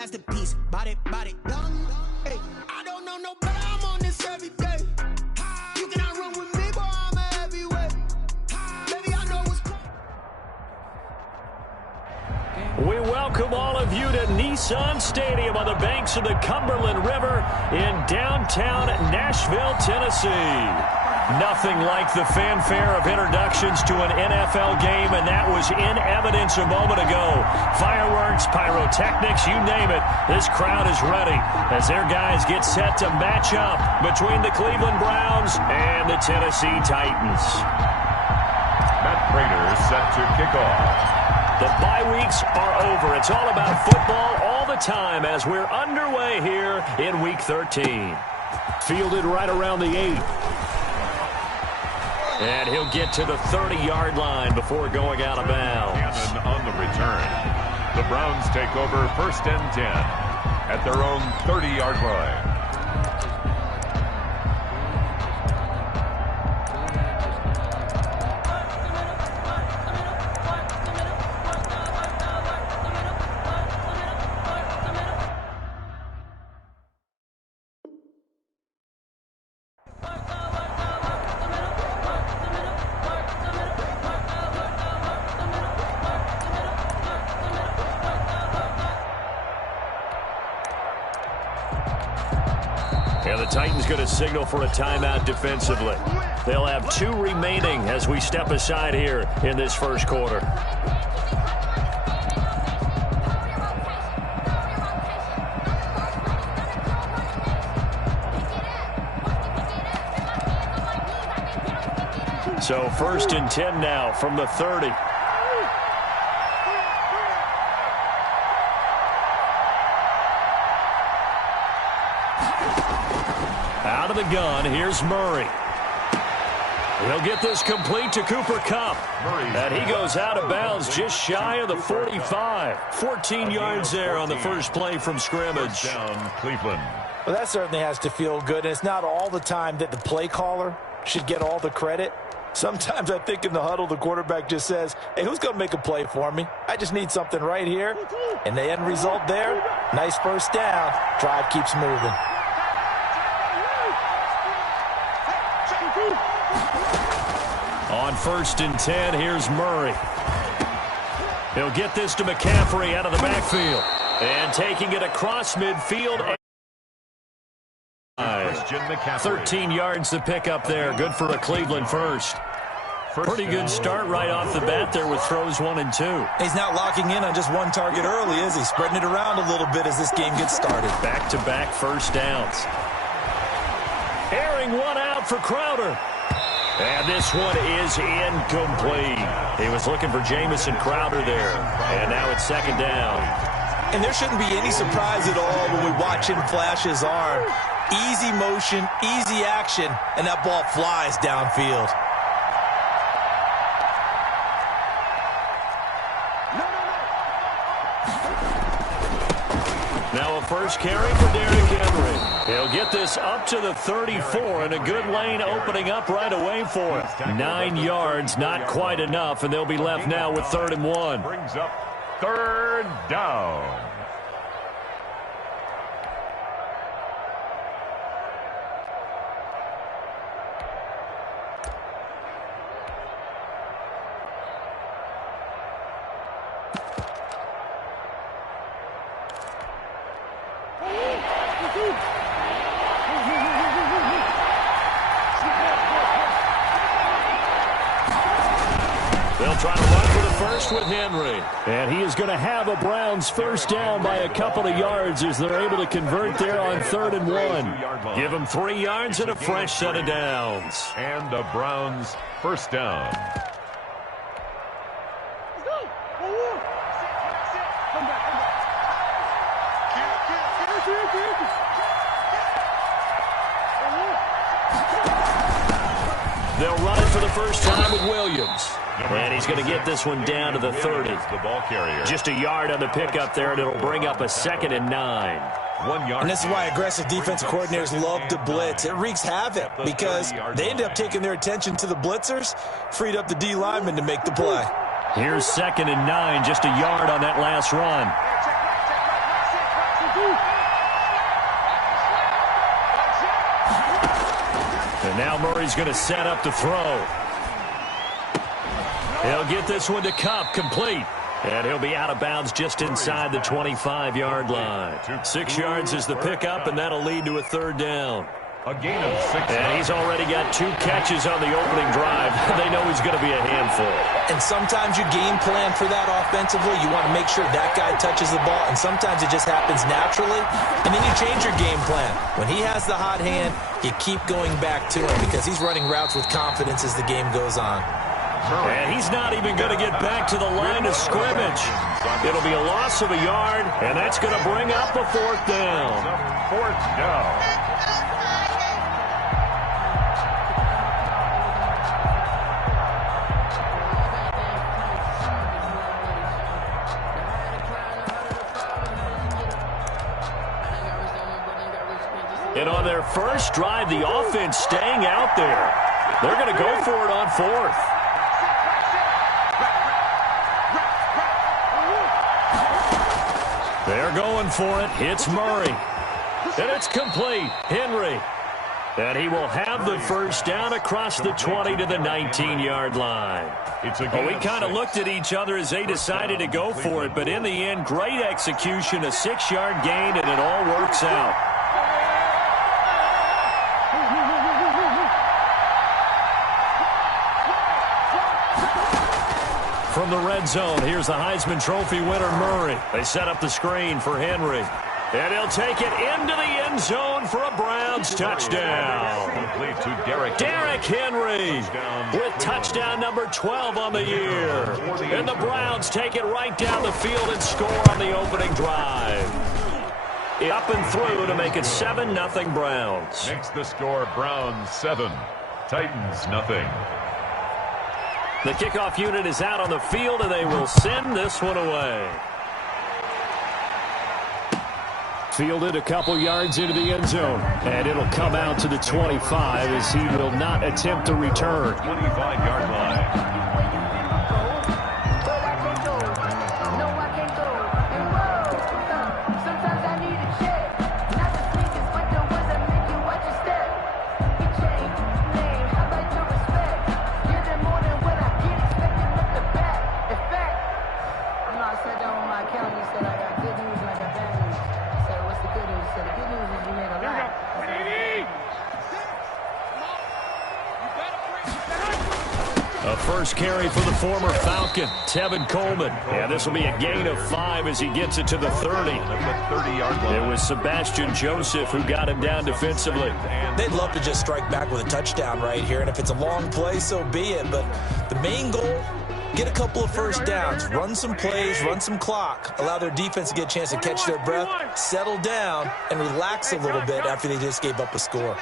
That's the piece, body, done. Hey, I don't know no better, I'm on this every day. You cannot run with me, boy, I'm a heavyweight. Baby, I know what's coming. We welcome all of you to Nissan Stadium on the banks of the Cumberland River in downtown Nashville, Tennessee. Nothing like the fanfare of introductions to an NFL game, and that was in evidence a moment ago. Fireworks, pyrotechnics, you name it. This crowd is ready as their guys get set to match up between the Cleveland Browns and the Tennessee Titans. Matt Prater set to kick off. The bye weeks are over. It's all about football all the time as we're underway here in Week 13. Fielded right around the 8. And he'll get to the 30-yard line before going out of bounds. Cannon on the return. The Browns take over 1st and 10 at their own 30-yard line. And the Titans going to signal for a timeout defensively. They'll have 2 remaining as we step aside here in this first quarter. So 1st and 10 now from the 30. Out of the gun, here's Murray. He'll get this complete to Cooper Kupp. And he goes out of bounds just shy of the 45. 14 yards there on the first play from scrimmage. Down Cleveland. Well, that certainly has to feel good. And it's not all the time that the play caller should get all the credit. Sometimes I think in the huddle, the quarterback just says, hey, who's going to make a play for me? I just need something right here. And the end result there, nice first down. Drive keeps moving. On 1st and 10, here's Murray. He'll get this to McCaffrey out of the backfield. And taking it across midfield. 13 yards to pick up there. Good for a Cleveland first. Pretty good start right off the bat there with throws 1 and 2. He's not locking in on just one target early, is he? Spreading it around a little bit as this game gets started. Back-to-back first downs. Airing one out for Crowder. And this one is incomplete. He was looking for Jamison Crowder there. And now it's 2nd down. And there shouldn't be any surprise at all when we watch him flash his arm. Easy motion, easy action, and that ball flies downfield. Now a first carry for Derrick Henry. He'll get this up to the 34, and a good lane opening up right away for him. 9 yards, not quite enough, and they'll be left now with 3rd and 1. Brings up 3rd down. They'll try to run for the first with Henry. And he is going to have a Browns first down by a couple of yards as they're able to convert there on 3rd and 1. Give them 3 yards and a fresh set of downs. And the Browns first down. They'll run it for the first time with Williams. And he's going to get this one down to the 30. The ball carrier. Just a yard on the pickup there, and it'll bring up a 2nd and 9. 1 yard. And this is why aggressive defensive coordinators love to blitz. It wreaks havoc because they end up taking their attention to the blitzers, freed up the D lineman to make the play. Here's 2nd and 9, just a yard on that last run. And now Murray's going to set up to throw. He'll get this one to Cup, complete. And he'll be out of bounds just inside the 25-yard line. 6 yards is the pickup, and that'll lead to a third down. A gain of 6. And he's already got 2 catches on the opening drive. They know he's going to be a handful. And sometimes you game plan for that offensively. You want to make sure that guy touches the ball, and sometimes it just happens naturally. And then you change your game plan. When he has the hot hand, you keep going back to him because he's running routes with confidence as the game goes on. And he's not even going to get back to the line of scrimmage. It'll be a loss of a yard, and that's going to bring up a fourth down. Fourth down. And on their first drive, the offense staying out there. They're going to go for it on fourth. They're going for it. It's Murray. And it's complete. Henry. And he will have the first down across the 20 to the 19-yard line. Well, we kind of looked at each other as they decided to go for it, but in the end, great execution, a 6-yard gain, and it all works out. From the red zone, here's the Heisman Trophy winner, Murray. They set up the screen for Henry. And he'll take it into the end zone for a Browns touchdown. Complete to Derrick Henry with touchdown number 12 on the year. And the Browns take it right down the field and score on the opening drive. Up and through to make it 7-0 Browns. Makes the score Browns 7, Titans nothing. The kickoff unit is out on the field, and they will send this one away. Fielded a couple yards into the end zone, and it'll come out to the 25 as he will not attempt to return. 25-yard line. First carry for the former Falcon, Tevin Coleman. And this will be a gain of 5 as he gets it to the 30. It was Sebastian Joseph who got him down defensively. They'd love to just strike back with a touchdown right here, and if it's a long play, so be it. But the main goal, get a couple of first downs, run some plays, run some clock, allow their defense to get a chance to catch their breath, settle down, and relax a little bit after they just gave up a score.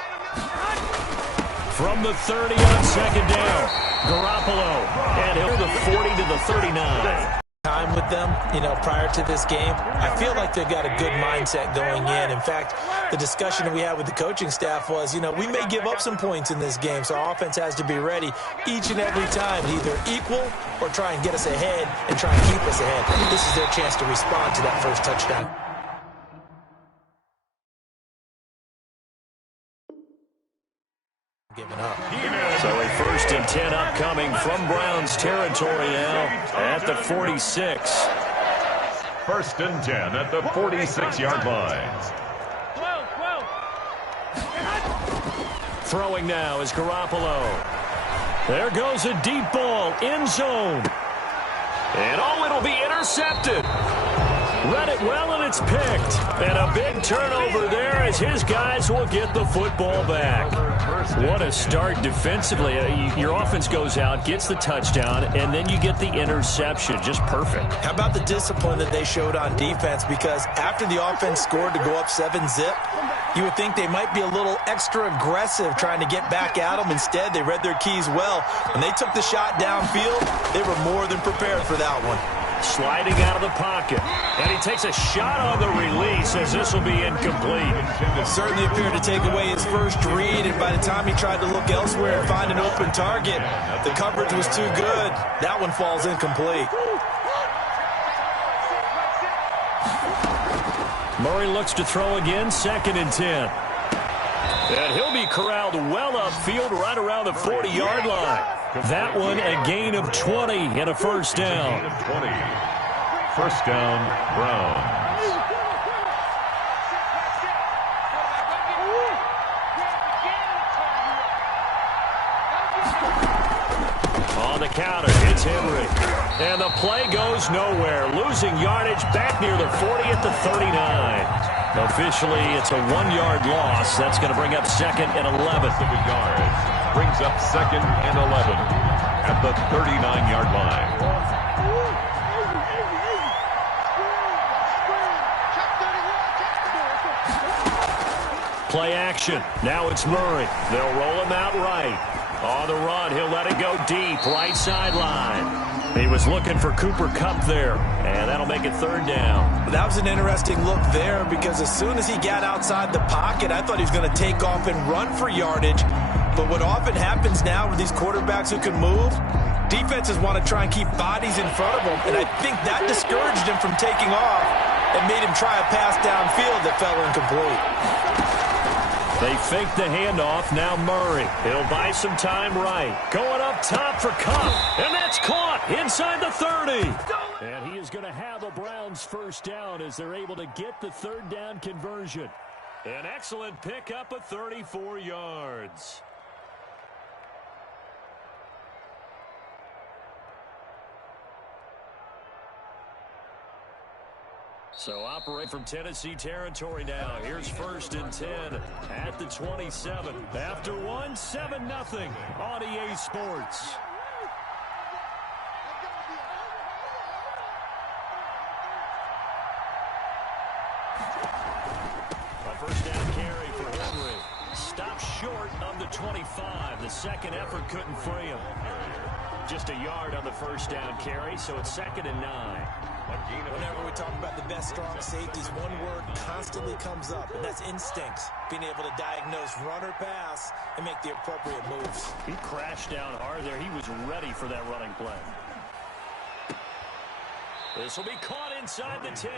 From the 30 on second down, Garoppolo, and he'll the 40 to the 39. Time with them, prior to this game, I feel like they've got a good mindset going in. In fact, the discussion that we had with the coaching staff was, we may give up some points in this game, so our offense has to be ready each and every time to either equal or try and get us ahead and try and keep us ahead. This is their chance to respond to that first touchdown. Giving up. So a 1st and 10 upcoming from Browns territory now at the 46. 1st and 10 at the 46-yard line. Throwing now is Garoppolo. There goes a deep ball, end zone. And it'll be intercepted. Read it well, and it's picked. And a big turnover there as his guys will get the football back. What a start defensively. Your offense goes out, gets the touchdown, and then you get the interception. Just perfect. How about the discipline that they showed on defense? Because after the offense scored to go up 7-zip, you would think they might be a little extra aggressive trying to get back at them. Instead, they read their keys well. When they took the shot downfield, they were more than prepared for that one. Sliding out of the pocket. And he takes a shot on the release as this will be incomplete. Certainly appeared to take away his first read, and by the time he tried to look elsewhere and find an open target, the coverage was too good. That one falls incomplete. Murray looks to throw again, 2nd and 10. And he'll be corralled well upfield right around the 40-yard line. That one a gain of 20 and a first down. Gain of 20. First down, Browns. On the counter, it's Henry. And the play goes nowhere. Losing yardage back near the 40 at the 39. Officially, it's a 1-yard loss. That's going to bring up 2nd and 11. Yards brings up 2nd and 11 at the 39-yard line. Play action. Now it's Murray. They'll roll him out right. On the run, he'll let it go deep, right sideline. He was looking for Cooper Kupp there, and that'll make it 3rd down. That was an interesting look there because as soon as he got outside the pocket, I thought he was going to take off and run for yardage. But what often happens now with these quarterbacks who can move, defenses want to try and keep bodies in front of them, and I think that discouraged him from taking off and made him try a pass downfield that fell incomplete. They fake the handoff. Now Murray. He'll buy some time right. Going up top for Kupp. And that's caught inside the 30. And he is going to have a Browns first down as they're able to get the 3rd down conversion. An excellent pickup of 34 yards. So operate from Tennessee territory now. Here's 1st and 10 at the 27. After 1, 7-0 on EA Sports. A first down carry for Henry. Stopped short of the 25. The second effort couldn't free him. Just a yard on the first down carry, so it's 2nd and 9. Whenever we talk about the best strong safeties, one word constantly comes up, and that's instincts. Being able to diagnose run or pass and make the appropriate moves. He crashed down hard there. He was ready for that running play. This will be caught inside the 10.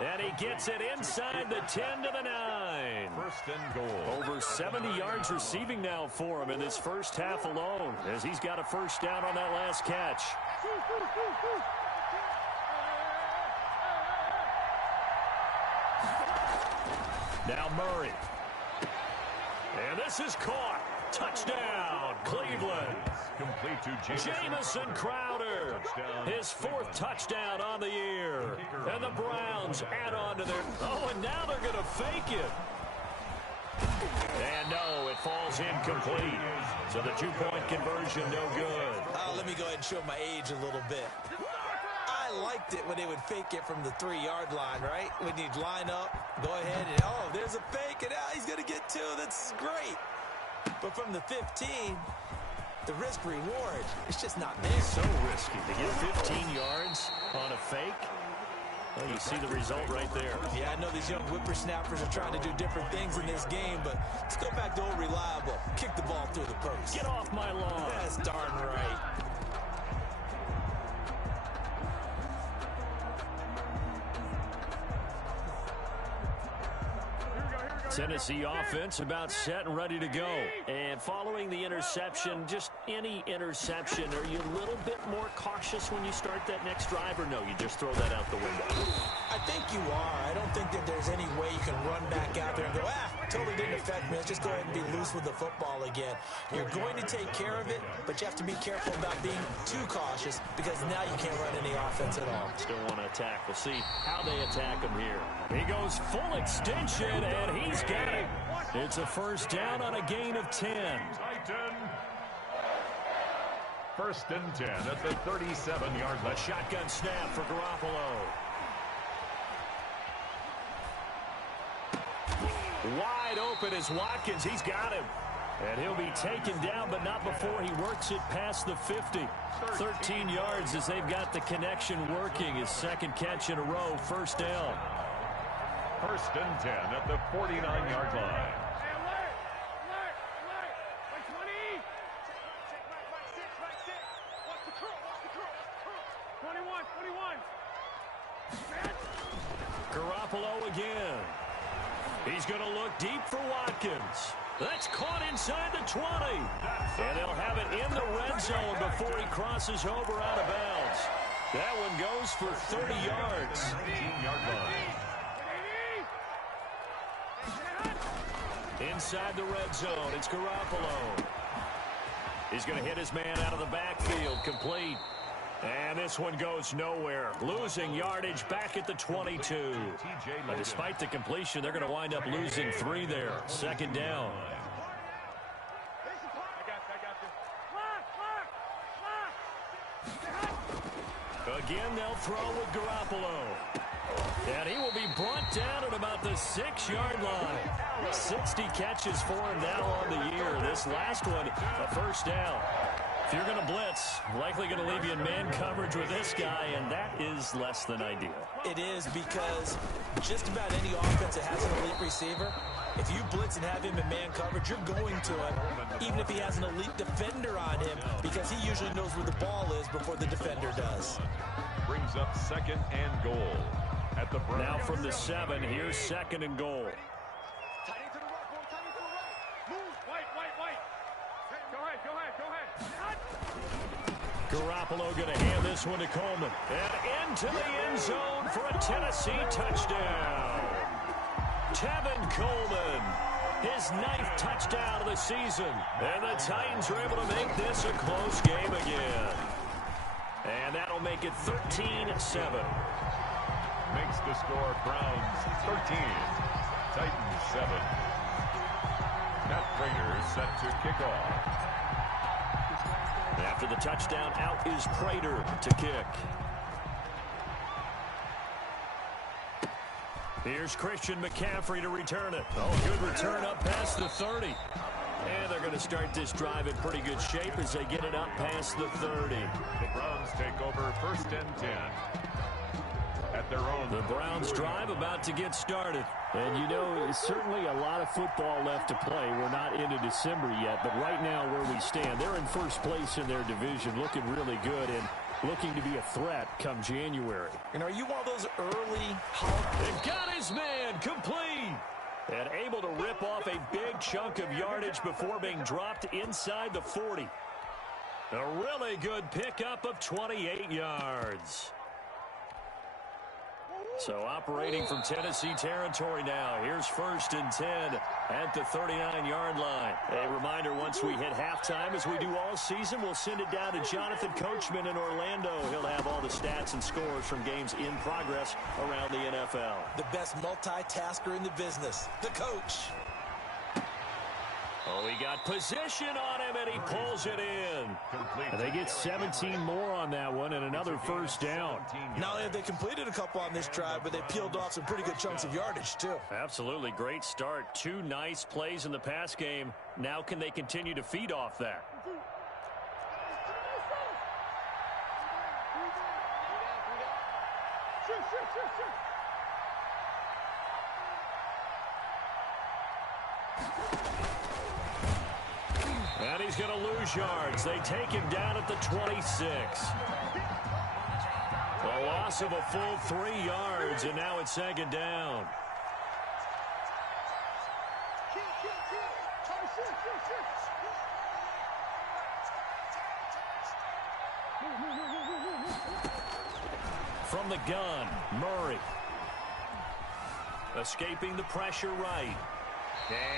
And he gets it inside the 10 to the 9. First and goal. Over 70 yards receiving now for him in this first half alone, as he's got a first down on that last catch. Now Murray. And this is caught. Touchdown, Cleveland. Complete to Jamison Crowder. His 4th touchdown on the year. And the Browns add on to their... Oh, and now they're going to fake it. And no, it falls incomplete. So the 2-point conversion, no good. Let me go ahead and show my age a little bit. I liked it when they would fake it from the 3-yard line, right? When you'd line up, go ahead and, oh, there's a fake, and now he's going to get 2. That's great. But from the 15, the risk-reward, it's just not there. So risky to get 15 yards on a fake. Well, you see the result right there. Yeah, I know these young whippersnappers are trying to do different things in this game, but let's go back to old reliable. Kick the ball through the post. Get off my lawn. That's darn right. Tennessee offense about set and ready to go. And following the interception, just any interception, are you a little bit more cautious when you start that next drive, or no, you just throw that out the window? I think you are. I don't think that there's any way you can run back out there and go, totally didn't affect me. Let's just go ahead and be loose with the football again. You're going to take care of it, but you have to be careful about being too cautious because now you can't run any offense at all. Still want to attack. We'll see how they attack him here. He goes full extension, and he's got it. It's a first down on a gain of 10. First and 10 at the 37-yard line. A shotgun snap for Garoppolo. Wide open is Watkins. He's got him. And he'll be taken down, but not before he works it past the 50. 13 yards as they've got the connection working. His 2nd catch in a row, first down. First and 10 at the 49-yard line. Garoppolo again. He's going to look deep for Watkins. That's caught inside the 20. And they'll have it in the red zone before he crosses over out of bounds. That one goes for 30 yards. 19-yard line. Inside the red zone, it's Garoppolo. He's going to hit his man out of the backfield, complete. And this one goes nowhere. Losing yardage back at the 22. But despite the completion, they're going to wind up losing 3 there. Second down. Again, they'll throw with Garoppolo. And he will be brought down at about the 6-yard line. 60 catches for him now on the year. This last one, a first down. If you're going to blitz, likely going to leave you in man coverage with this guy, and that is less than ideal. It is, because just about any offense that has an elite receiver, if you blitz and have him in man coverage, you're going to him, even if he has an elite defender on him, because he usually knows where the ball is before the defender does. Brings up 2nd and goal at the Browns. Now from the 7, here's 2nd and goal. Garoppolo going to hand this one to Coleman. And into the end zone for a Tennessee touchdown. Tevin Coleman, his 9th touchdown of the season. And the Titans are able to make this a close game again. And that'll make it 13-7. Makes the score Browns 13, Titans 7. Matt Prater set to kick off. After the touchdown, out is Prater to kick. Here's Christian McCaffrey to return it. Oh, good return up past the 30. And they're going to start this drive in pretty good shape as they get it up past the 30. The Browns take over 1st and 10. At their own. The Browns drive about to get started. And you know, certainly a lot of football left to play. We're not into December yet, but right now where we stand, they're in first place in their division, looking really good and looking to be a threat come January. And are you one of those early They got his man complete. And able to rip off a big chunk of yardage before being dropped inside the 40. A really good pickup of 28 yards. So operating from Tennessee territory now. Here's 1st and 10 at the 39-yard line. A reminder, once we hit halftime, as we do all season, we'll send it down to Jonathan Coachman in Orlando. He'll have all the stats and scores from games in progress around the NFL. the best multitasker in the business, the coach? Oh, he got position on him, and he pulls it in. And they get 17 more on that one and another first down. Not only have they completed a couple on this drive, but they peeled off some pretty good chunks of yardage, too. Absolutely great start. 2 nice plays in the pass game. Now can they continue to feed off that? And he's going to lose yards. They take him down at the 26. A loss of a full 3 yards, and now it's 2nd down. From the gun, Murray. Escaping the pressure right.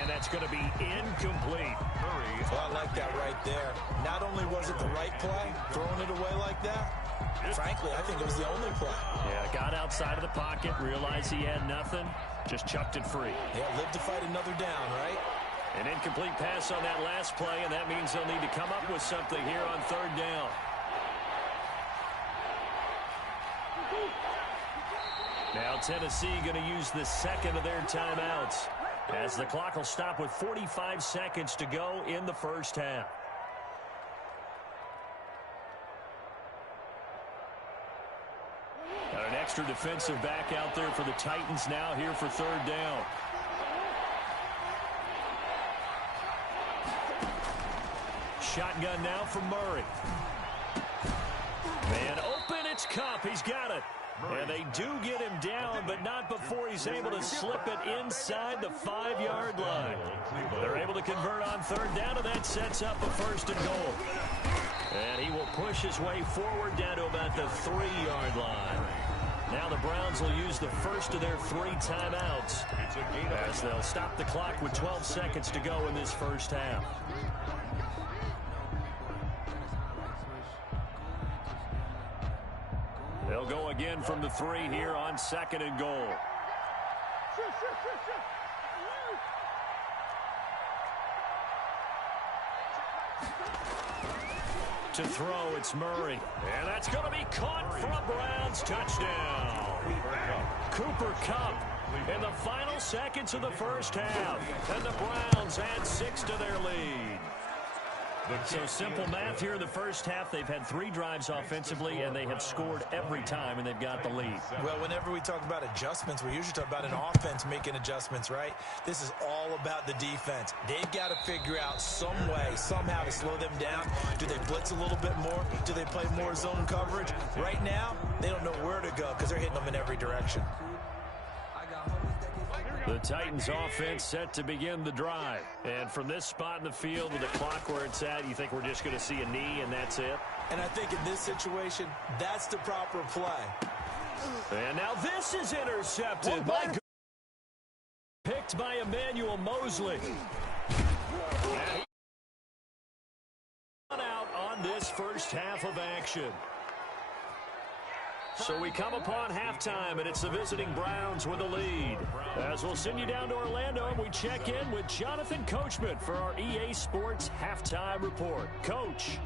And that's going to be incomplete. Murray. Well, I like that right there. Not only was it the right play, throwing it away like that, frankly, I think it was the only play. Yeah, got outside of the pocket, realized he had nothing, just chucked it free. Yeah, live to fight another down, right? An incomplete pass on that last play, and that means they'll need to come up with something here on 3rd down. Now Tennessee going to use the 2nd of their timeouts, as the clock will stop with 45 seconds to go in the first half. Got an extra defensive back out there for the Titans now here for 3rd down. Shotgun now from Murray. Man open, it's Cup. He's got it. And they do get him down, but not before he's able to slip it inside the 5-yard line. They're able to convert on third down, and that sets up a 1st and goal. And he will push his way forward down to about the 3-yard line. Now the Browns will use the first of their 3 timeouts as they'll stop the clock with 12 seconds to go in this first half. They'll go again from the 3 here on 2nd and goal. To throw, it's Murray. And that's going to be caught for a Browns touchdown. Cooper Kupp in the final seconds of the first half. And the Browns add 6 to their lead. So simple math here in the first half. They've had 3 drives offensively, and they have scored every time, and they've got the lead. Well, whenever we talk about adjustments, we usually talk about an offense making adjustments, right? This is all about the defense. They've got to figure out some way, somehow to slow them down. Do they blitz a little bit more? Do they play more zone coverage? Right now, they don't know where to go because they're hitting them in every direction. The Titans offense set to begin the drive. And from this spot in the field with the clock where it's at, you think we're just going to see a knee and that's it? And I think in this situation, that's the proper play. And now this is intercepted. Picked by Emmanuel Mosley. Out on this first half of action. So we come upon halftime, and it's the visiting Browns with the lead. As we'll send you down to Orlando, and we check in with Jonathan Coachman for our EA Sports Halftime Report. Coach.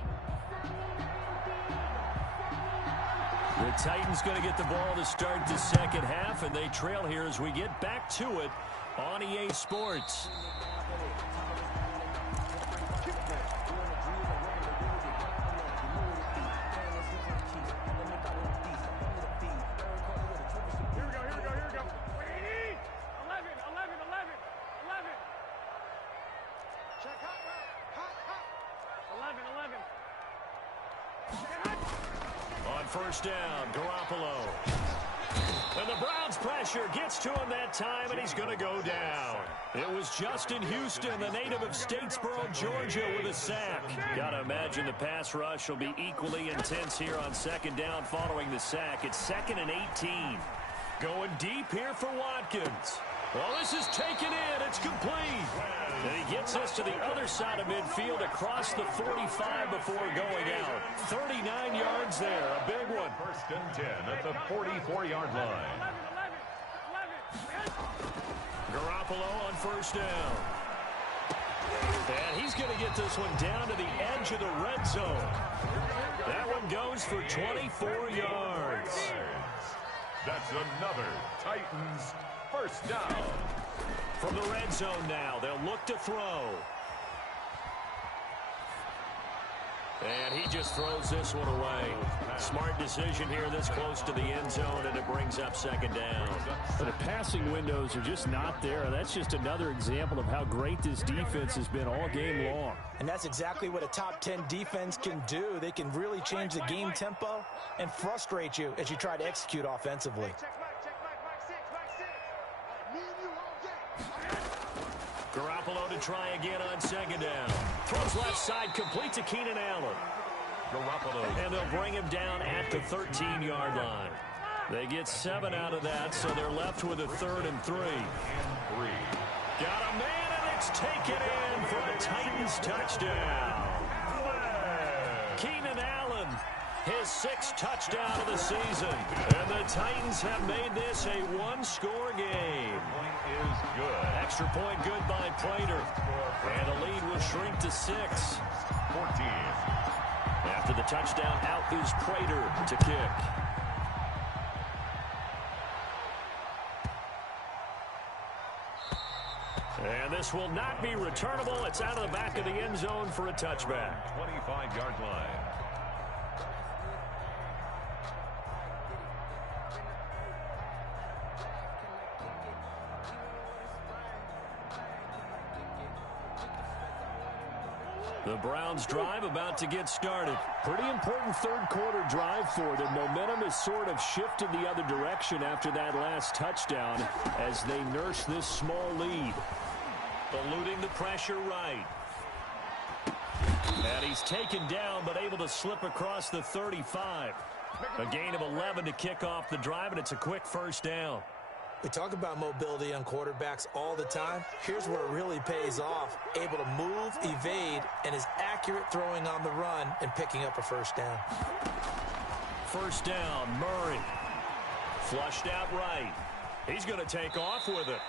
The Titans going to get the ball to start the second half, and they trail here as we get back to it on EA Sports. First down, Garoppolo. And the Browns pressure gets to him that time, and he's going to go down. It was Justin Houston, the native of Statesboro, Georgia, with a sack. Got to imagine the pass rush will be equally intense here on second down following the sack. It's 2nd and 18. Going deep here for Watkins. Well, this is taken in. It's complete. And he gets us to the other side of midfield across the 45 before going out. 39 yards there. A big one. 1st and 10 at the 44-yard line. Garoppolo on first down. And he's going to get this one down to the edge of the red zone. That one goes for 24 yards. That's another Titans first down. From the red zone now, they'll look to throw. And he just throws this one away. Smart decision here this close to the end zone, and it brings up second down. But the passing windows are just not there. That's just another example of how great this defense has been all game long. And that's exactly what a top 10 defense can do. They can really change the game tempo and frustrate you as you try to execute offensively. Garoppolo to try again on second down. Throws left side, complete to Keenan Allen. Garoppolo. And they'll bring him down at the 13-yard line. They get 7 out of that, so they're left with a 3rd and 3. Got a man, and it's taken in for a Titans touchdown. Keenan Allen, his 6th touchdown of the season. And the Titans have made this a one-score game. Is good. Extra point good by Prater. And the lead will shrink to 6. 14. After the touchdown, out is Prater to kick. And this will not be returnable. It's out of the back of the end zone for a touchback. 25-yard line. The Browns drive about to get started. Pretty important third quarter drive for them. Momentum has sort of shifted the other direction after that last touchdown as they nurse this small lead. Eluding the pressure right. And he's taken down but able to slip across the 35. A gain of 11 to kick off the drive, and it's a quick first down. We talk about mobility on quarterbacks all the time. Here's where it really pays off. Able to move, evade, and is accurate throwing on the run and picking up a first down. First down, Murray. Flushed out right. He's going to take off with it.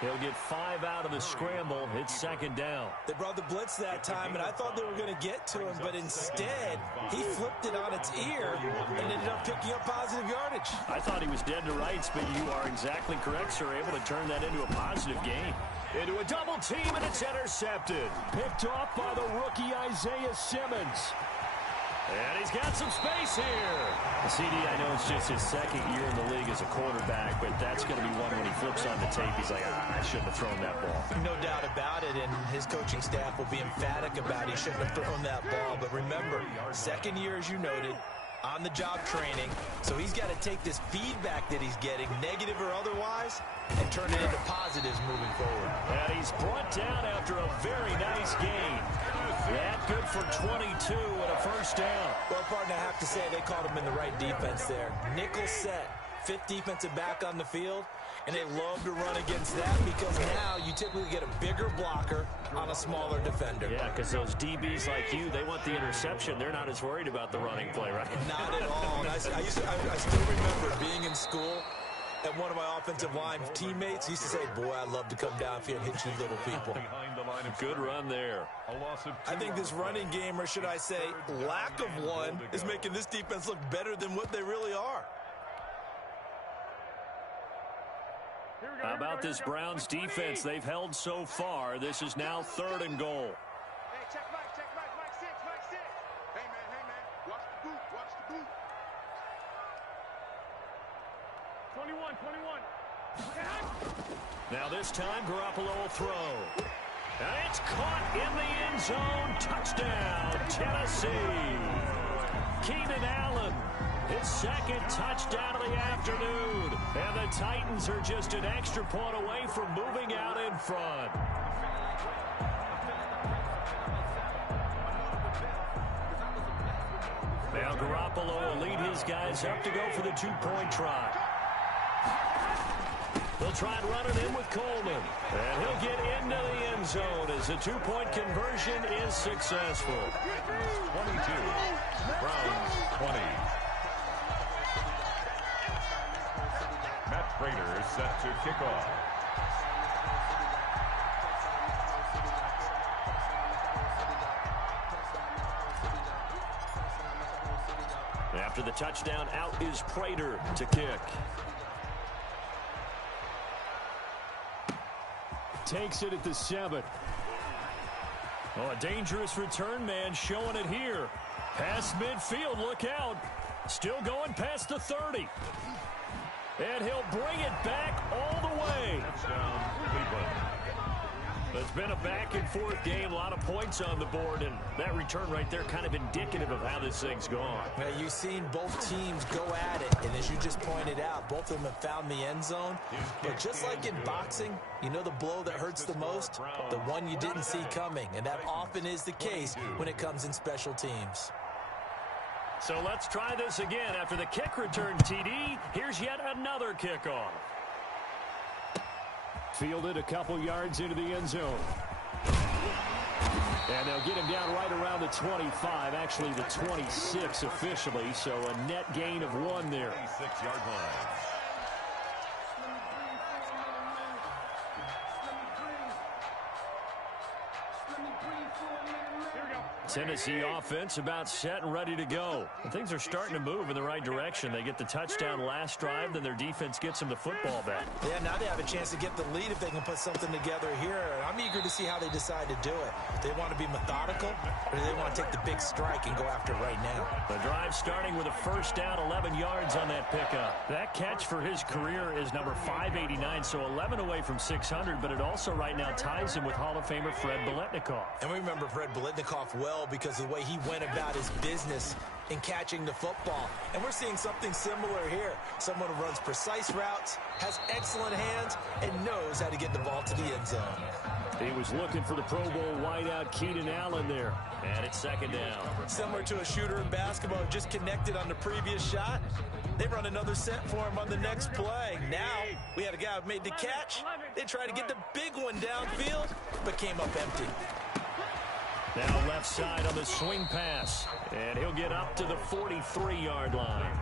He'll get 5 out of the scramble. It's second down. They brought the blitz that time, and I thought they were going to get to him, but instead, he flipped it on its ear and ended up picking up positive yardage. I thought he was dead to rights, but you are exactly correct, sir. Able to turn that into a positive gain. Into a double team, and it's intercepted. Picked off by the rookie Isaiah Simmons. And he's got some space here. CD, I know it's just his second year in the league as a quarterback, but that's going to be one when he flips on the tape. He's like, I shouldn't have thrown that ball. No doubt about it, and his coaching staff will be emphatic about he shouldn't have thrown that ball. But remember, second year, as you noted, on-the-job training, so he's got to take this feedback that he's getting, negative or otherwise, and turn it into positives moving forward. And he's brought down after a very nice gain. That good for 22 and a first down. Well, partner, I have to say they called him in the right defense there. Nickel set, fifth defensive back on the field, and they love to run against that because now you typically get a bigger blocker on a smaller defender. Yeah, because those DBs like you, they want the interception. They're not as worried about the running play, right? Not at all. And I still remember being in school, and one of my offensive line teammates used to say, boy, I'd love to come downfield and hit you little people. Good run there. I think this running game, or should I say lack of one, is making this defense look better than what they really are. How about this Browns defense they've held so far? This is now 3rd and goal. Hey, check Mike 6. Hey, man, watch the boot. 21. Now this time, Garoppolo will throw. And it's caught in the end zone. Touchdown, Tennessee. Keenan Allen, his second touchdown of the afternoon. And the Titans are just an extra point away from moving out in front. Now Garoppolo will lead his guys up to go for the 2-point try. They'll try and run it in with Coleman. And he'll get into the end zone as the 2-point conversion is successful. 22. Browns 20. Matt Prater set to kick off. After the touchdown, out is Prater to kick. Takes it at the 7. Oh, a dangerous return man showing it here. Past midfield, look out. Still going past the 30. And he'll bring it back all the way. Touchdown, Cleveland. It's been a back-and-forth game, a lot of points on the board, and that return right there kind of indicative of how this thing's gone. Now, you've seen both teams go at it, and as you just pointed out, both of them have found the end zone. But just like in boxing, you know the blow that hurts the most? The one you didn't see coming, and that often is the case when it comes in special teams. So let's try this again. After the kick return, TD, here's yet another kickoff. Fielded a couple yards into the end zone. And they'll get him down right around the 25, actually the 26 officially, so a net gain of 1 there. 26-yard line. Tennessee offense about set and ready to go. And things are starting to move in the right direction. They get the touchdown last drive, then their defense gets them the football back. Yeah, now they have a chance to get the lead if they can put something together here. I'm eager to see how they decide to do it. Do they want to be methodical, or do they want to take the big strike and go after it right now? The drive starting with a first down, 11 yards on that pickup. That catch for his career is number 589, so 11 away from 600, but it also right now ties him with Hall of Famer Fred Biletnikoff. And we remember Fred Biletnikoff well because of the way he went about his business in catching the football. And we're seeing something similar here. Someone who runs precise routes, has excellent hands, and knows how to get the ball to the end zone. He was looking for the Pro Bowl wideout Keenan Allen there. And it's second down. Similar to a shooter in basketball who just connected on the previous shot. They run another set for him on the next play. Now, we had a guy who made the catch. They tried to get the big one downfield, but came up empty. Now left side on the swing pass. And he'll get up to the 43-yard line.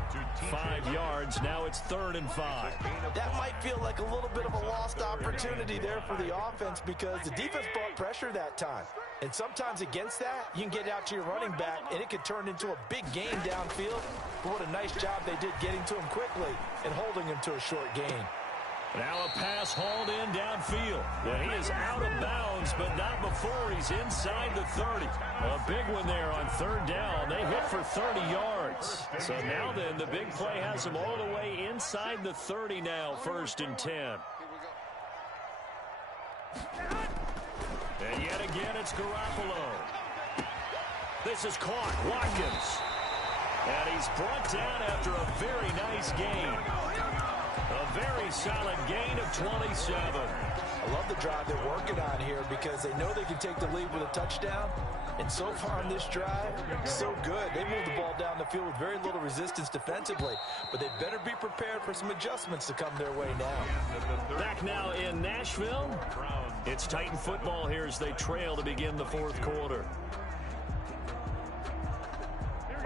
5 yards. Now it's 3rd and 5. That might feel like a little bit of a lost opportunity there for the offense because the defense brought pressure that time. And sometimes against that, you can get out to your running back, and it could turn into a big gain downfield. But what a nice job they did getting to him quickly and holding him to a short gain. Now a pass hauled in downfield. And he is out of bounds, but not before he's inside the 30. A big one there on 3rd down. They hit for 30 yards. So now then, the big play has him all the way inside the 30 now, 1st and 10. And yet again, it's Garoppolo. This is caught. Watkins. And he's brought down after a very nice gain. A very solid gain of 27. I love the drive they're working on here because they know they can take the lead with a touchdown. And so far on this drive, so good. They moved the ball down the field with very little resistance defensively. But they better be prepared for some adjustments to come their way now. Back now in Nashville. It's Titan football here as they trail to begin the 4th quarter.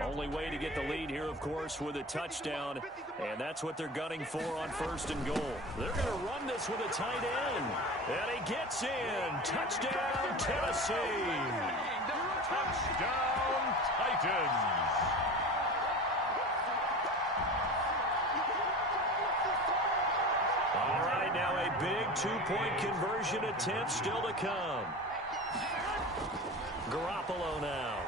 Only way to get the lead here, of course, with a touchdown. And that's what they're gunning for on 1st and goal. They're going to run this with a tight end. And he gets in. Touchdown, Tennessee. Touchdown, Titans. All right, now a big 2-point conversion attempt still to come. Garoppolo now.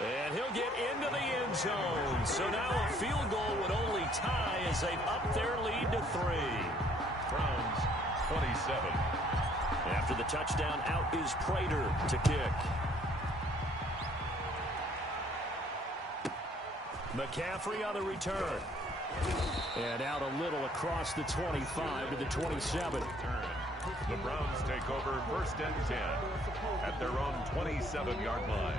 And he'll get into the end zone. So now a field goal would only tie as they've upped their lead to 3. Browns, 27. After the touchdown, out is Prater to kick. McCaffrey on the return. And out a little across the 25 to the 27. The Browns take over 1st and 10 at their own 27-yard line.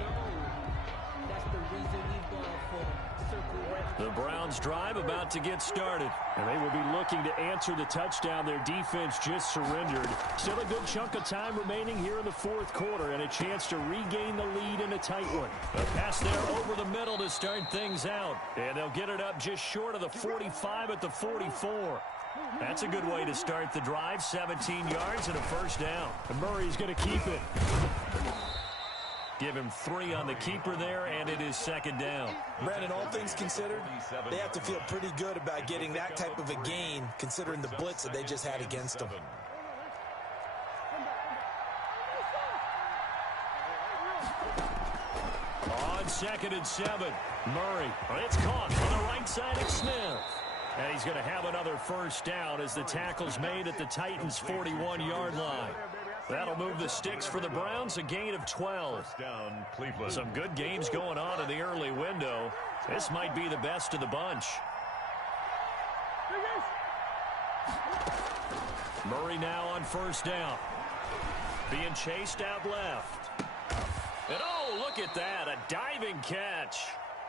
The Browns drive about to get started. And they will be looking to answer the touchdown their defense just surrendered. Still a good chunk of time remaining here in the 4th quarter and a chance to regain the lead in a tight one. A pass there over the middle to start things out. And they'll get it up just short of the 45 at the 44. That's a good way to start the drive. 17 yards and a 1st down. And Murray's going to keep it. Give him 3 on the keeper there, and it is 2nd down. Brandon, all things considered, they have to feel pretty good about getting that type of a gain, considering the blitz that they just had against them. On 2nd and 7, Murray. It's caught on the right side of Smith. And he's going to have another 1st down as the tackle's made at the Titans' 41-yard line. That'll move the sticks for the Browns, a gain of 12. Down, Cleveland. Some good games going on in the early window. This might be the best of the bunch. Murray now on 1st down. Being chased out left. And oh, look at that, a diving catch.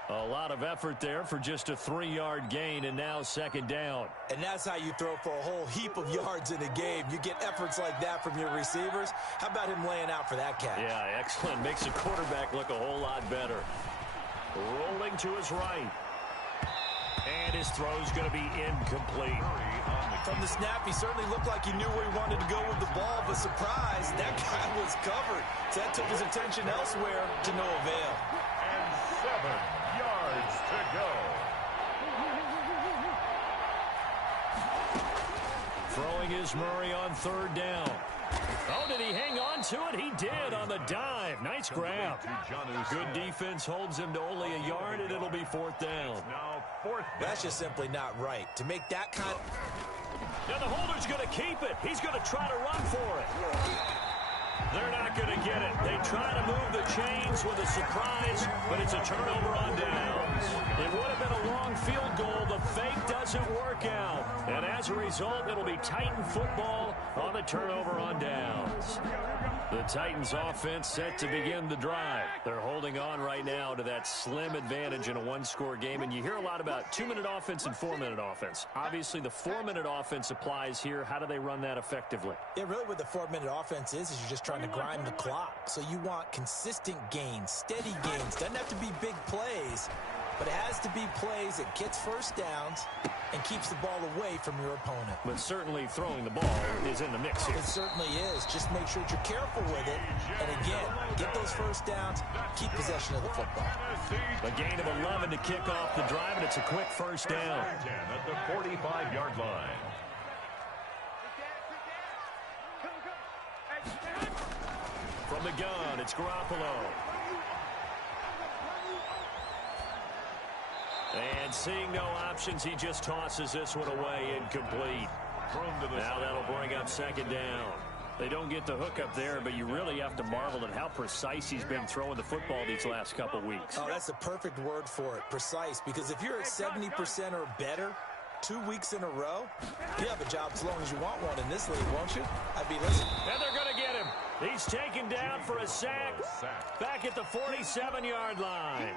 A lot of effort there for just a 3-yard gain, and now 2nd down. And that's how you throw for a whole heap of yards in a game. You get efforts like that from your receivers. How about him laying out for that catch? Yeah, excellent. Makes the quarterback look a whole lot better. Rolling to his right. And his throw's going to be incomplete. From the snap, he certainly looked like he knew where he wanted to go with the ball, but surprise, that guy was covered. So that took his attention elsewhere to no avail. And 7 yards to go. Throwing is Murray on 3rd down. Oh, did he hang on to it? He did on the dive. Nice grab. Good defense holds him to only a yard, and it'll be 4th down. Now 4th down. That's just simply not right. To make that kind of... Now the holder's going to keep it. He's going to try to run for it. They're not going to get it. They try to move the chains with a surprise, but it's a turnover on downs. It would have been a long field goal. The fake doesn't work out. And as a result, it'll be Titan football on the turnover on downs. The Titans offense set to begin the drive. They're holding on right now to that slim advantage in a one-score game. And you hear a lot about 2-minute offense and 4-minute offense. Obviously, the 4-minute offense applies here. How do they run that effectively? Yeah, really what the 4-minute offense is you're just trying to grind the clock. So you want consistent gains, steady gains. Doesn't have to be big plays, but it has to be plays that gets first downs and keeps the ball away from your opponent. But certainly throwing the ball is in the mix here. It certainly is. Just make sure that you're careful with it. And again, get those first downs, keep possession of the football. A gain of 11 to kick off the drive, and it's a quick first down. 10 at the 45-yard line. From the gun, it's Garoppolo. And seeing no options, he just tosses this one away, incomplete. Now that'll bring up second down. They don't get the hook up there, but you really have to marvel at how precise he's been throwing the football these last couple weeks. Oh, that's the perfect word for it, precise, because if you're at 70% or better 2 weeks in a row, you have a job as long as you want one in this league, won't you? I'd be listening. And they're going to get him. He's taken down for a sack back at the 47-yard line.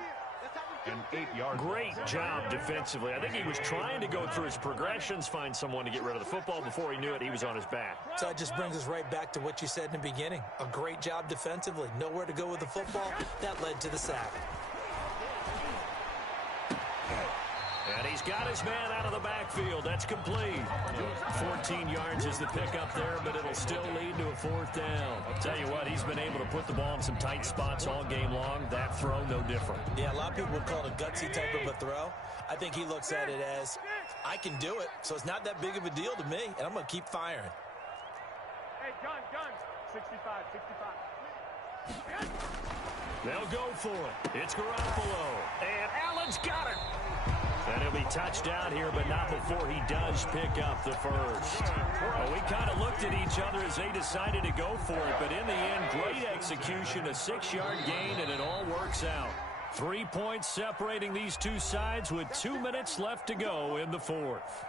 An 8-yard Great job defensively. I think he was trying to go through his progressions, find someone to get rid of the football. Before he knew it, he was on his back. So it just brings us right back to what you said in the beginning. A great job defensively. Nowhere to go with the football. That led to the sack. And he's got his man out of the backfield. That's complete. 14 yards is the pickup there, but it'll still lead to a fourth down. I'll tell you what, he's been able to put the ball in some tight spots all game long. That throw, no different. Yeah, a lot of people would call it a gutsy type of a throw. I think he looks at it as, I can do it, so it's not that big of a deal to me, and I'm going to keep firing. Hey, gun. 65. They'll go for it. It's Garoppolo. And Allen's got it. And he'll be touched down here, but not before he does pick up the first. Well, we kind of looked at each other as they decided to go for it, but in the end, great execution, a 6-yard gain, and it all works out. 3 points separating these two sides with 2 minutes left to go in the fourth.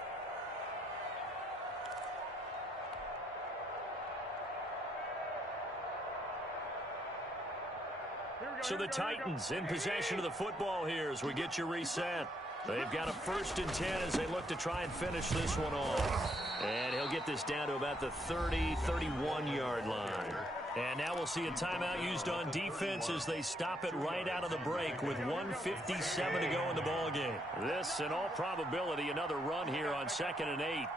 So the Titans in possession of the football here as we get you reset. They've got a 1st and 10 as they look to try and finish this one off. And he'll get this down to about the 31-yard line. And now we'll see a timeout used on defense as they stop it right out of the break with 1:57 to go in the ballgame. This, in all probability, another run here on 2nd and 8.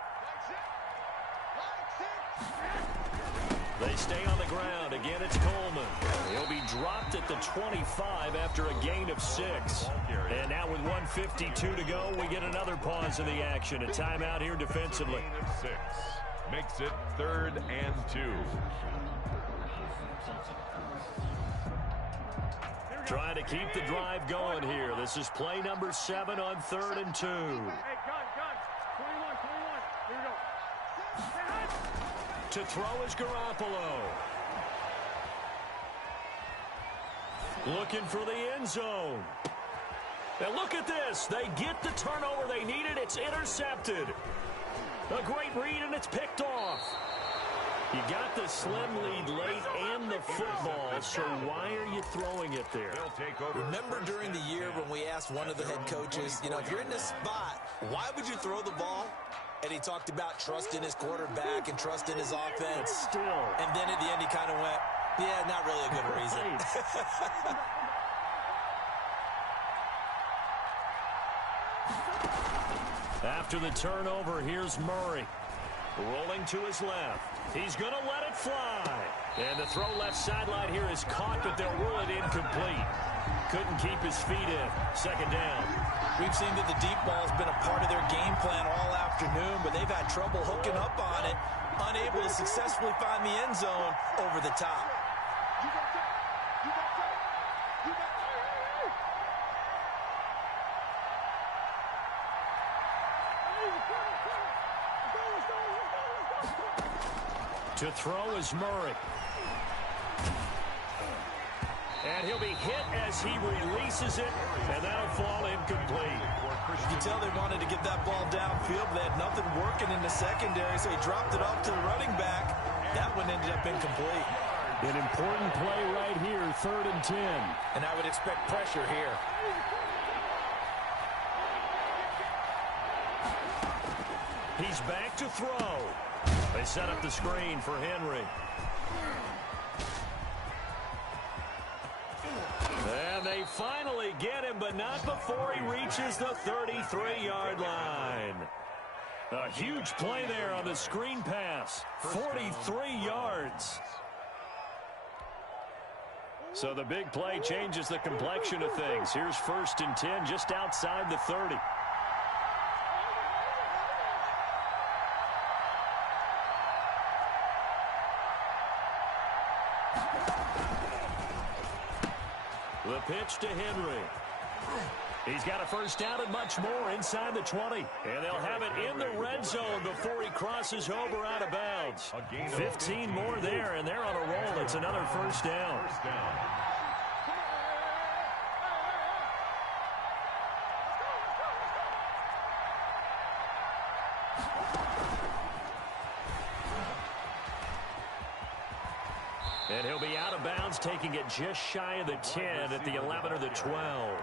They stay on the ground. Again, it's Coleman. He'll be dropped at the 25 after a gain of 6. And now with 1:52 to go, we get another pause in the action. A timeout here defensively. Gain of 6 makes it 3rd and 2. Trying to keep the drive going here. This is play number 7 on 3rd and 2. Hey, gun. 21. Here we go. To throw is Garoppolo. Looking for the end zone. Now look at this. They get the turnover they needed. It's intercepted. A great read, and it's picked off. You got the slim lead late and the football, so why are you throwing it there? Remember during the year when we asked one of the head coaches, if you're in this spot, why would you throw the ball? And he talked about trusting his quarterback and trusting his offense. Still. And then at the end he kind of went, yeah, not really a good reason. After the turnover, here's Murray. Rolling to his left. He's going to let it fly. And the throw left sideline here is caught, but they'll rule it incomplete. Couldn't keep his feet in. 2nd down. We've seen that the deep ball has been a part of their game plan all afternoon, but they've had trouble hooking up on it, unable to successfully find the end zone over the top. To throw is Murray. And he'll be hit as he releases it, and that'll fall incomplete. You can tell they wanted to get that ball downfield, but they had nothing working in the secondary, so he dropped it off to the running back. That one ended up incomplete. An important play right here, 3rd and 10. And I would expect pressure here. He's back to throw. They set up the screen for Henry. And they finally get him, but not before he reaches the 33-yard line. A huge play there on the screen pass. 43 yards. So the big play changes the complexion of things. Here's 1st and 10 just outside the 30. The pitch to Henry. He's got a first down and much more inside the 20. And they'll have it in the red zone before he crosses over out of bounds. 15 more there, and they're on a roll. It's another first down. And he'll be out of bounds, taking it just shy of the 10 at the 11 or the 12.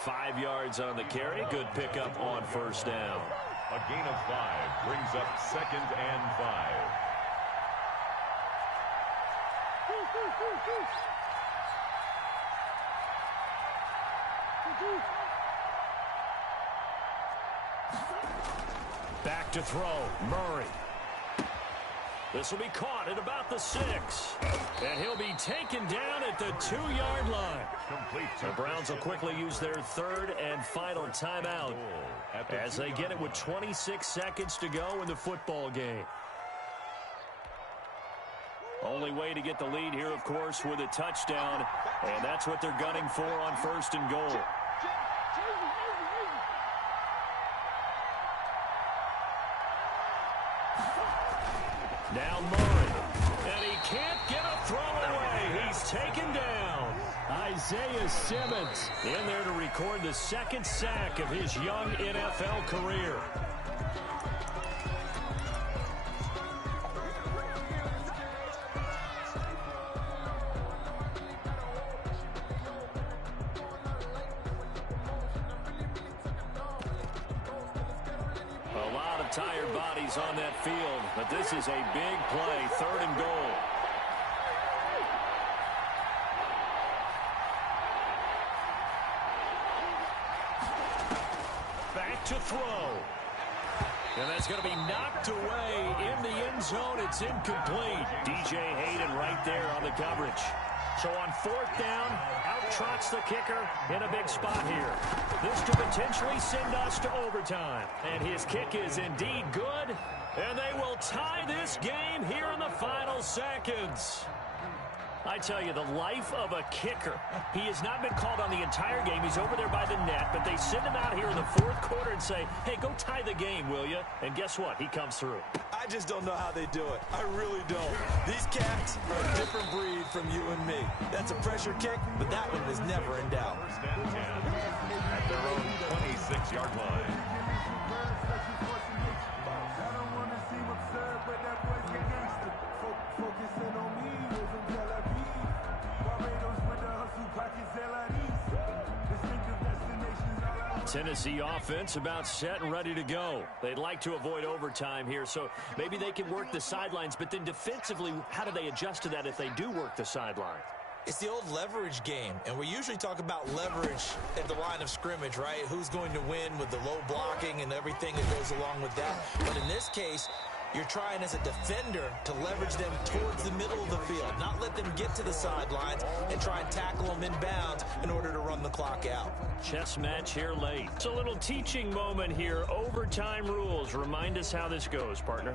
5 yards on the carry. Good pickup on first down. A gain of 5 brings up 2nd and 5. Back to throw, Murray. This will be caught at about the 6. And he'll be taken down at the 2-yard line. The Browns will quickly use their 3rd and final timeout as they get it with 26 seconds to go in the football game. Only way to get the lead here, of course, with a touchdown. And that's what they're gunning for on 1st and goal. Now Murray, and he can't get a throw away. He's taken down. Isaiah Simmons in there to record the 2nd sack of his young NFL career. A lot of tired bodies on that field, but this is a big play, 3rd and goal. Back to throw. And that's going to be knocked away in the end zone. It's incomplete. DJ Hayden right there on the coverage. So on 4th down, out trots the kicker in a big spot here. This could potentially send us to overtime. And his kick is indeed good. And they will tie this game here in the final seconds. I tell you, the life of a kicker. He has not been called on the entire game. He's over there by the net, but they send him out here in the 4th quarter and say, hey, go tie the game, will you? And guess what? He comes through. I just don't know how they do it. I really don't. These cats are a different breed from you and me. That's a pressure kick, but that one was never in doubt. 1st and 10 at their own 26-yard line. Tennessee offense about set and ready to go. They'd like to avoid overtime here, so maybe they can work the sidelines, but then defensively, how do they adjust to that if they do work the sideline? It's the old leverage game, and we usually talk about leverage at the line of scrimmage, right? Who's going to win with the low blocking and everything that goes along with that. But in this case, you're trying as a defender to leverage them towards the middle of the field, not let them get to the sidelines and try and tackle them inbounds in order to run the clock out. Chess match here late. It's a little teaching moment here. Overtime rules. Remind us how this goes, partner.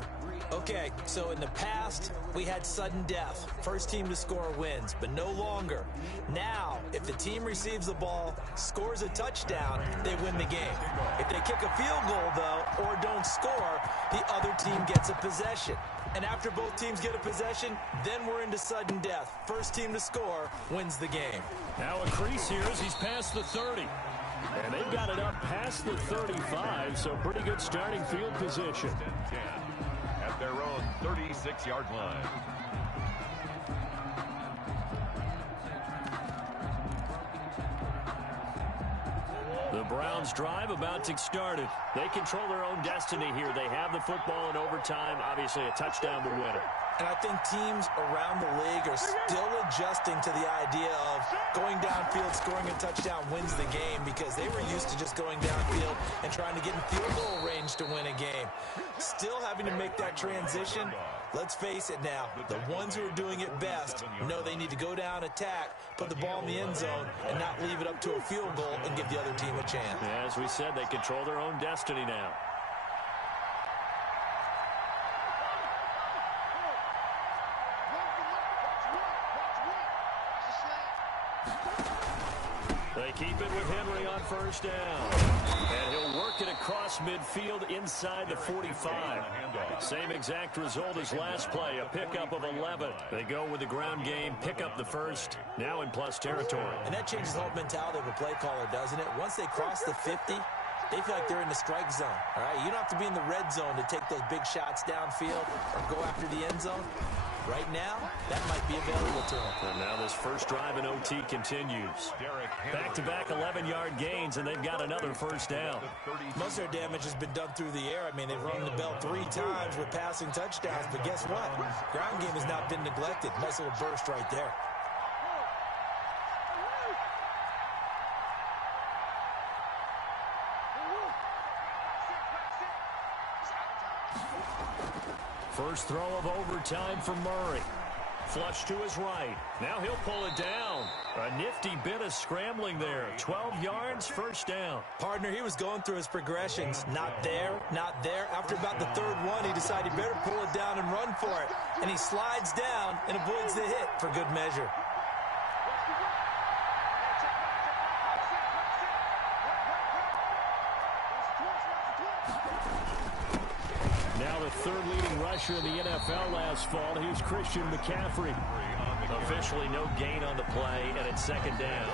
Okay, so in the past, we had sudden death. First team to score wins, but no longer. Now, if the team receives the ball, scores a touchdown, they win the game. If they kick a field goal, though, or don't score, the other team gets a possession. And after both teams get a possession, then we're into sudden death. First team to score wins the game. Now a crease here as he's past the 30. And they've got it up past the 35, so pretty good starting field position. 10 at their own 36-yard line. The Browns drive about to get started. They control their own destiny here. They have the football in overtime. Obviously, a touchdown would win it. And I think teams around the league are still adjusting to the idea of going downfield, scoring a touchdown wins the game, because they were used to just going downfield and trying to get in field goal range to win a game. Still having to make that transition. Let's face it now, the ones who are doing it best know they need to go down, attack, put the ball in the end zone, and not leave it up to a field goal and give the other team a chance. Yeah, as we said, they control their own destiny now. They keep it with Henry on first down. And he'll work it across midfield inside the 45. Same exact result as last play, a pickup of 11. They go with the ground game, pick up the first, now in plus territory. And that changes the whole mentality of a play caller, doesn't it? Once they cross the 50, they feel like they're in the strike zone, all right? You don't have to be in the red zone to take those big shots downfield or go after the end zone. Right now, that might be available to them. And now this first drive in OT continues. Back-to-back 11-yard gains, and they've got another first down. Most of their damage has been done through the air. I mean, they've rung the bell 3 times with passing touchdowns, but guess what? Ground game has not been neglected. Nice little burst right there. First throw of overtime for Murray. Flush to his right. Now he'll pull it down. A nifty bit of scrambling there. 12 yards, first down. Partner, he was going through his progressions. Not there, not there. After about the third one, he decided he better pull it down and run for it. And he slides down and avoids the hit for good measure. Third leading rusher in the NFL last fall. Here's Christian McCaffrey. Officially no gain on the play, and it's second down.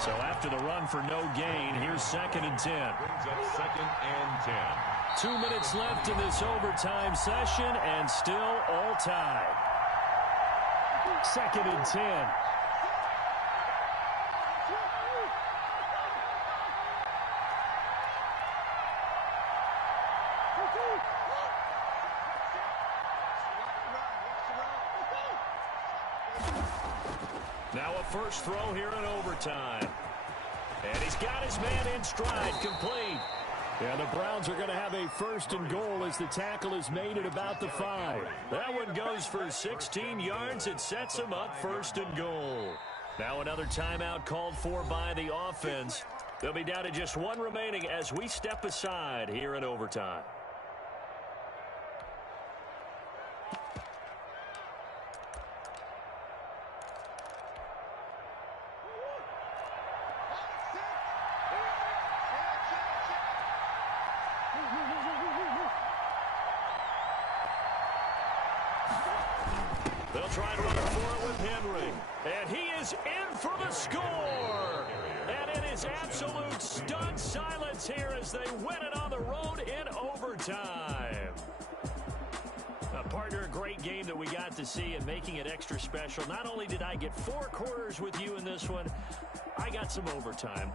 So after the run for no gain, here's 2nd and 10. Brings up 2nd and 10. 2 minutes left in this overtime session, and still all tied. 2nd and 10. Now a first throw here in overtime. And he's got his man in stride, complete. Yeah, the Browns are going to have a 1st and goal as the tackle is made at about the 5. That one goes for 16 yards. It sets him up 1st and goal. Now another timeout called for by the offense. They'll be down to just 1 remaining as we step aside here in overtime. They'll try to run for it with Henry. And he is in for the score. And it is absolute stunned silence here as they win it on the road in overtime. Partner, a great game that we got to see, and making it extra special. Not only did I get 4 quarters with you in this one, I got some overtime.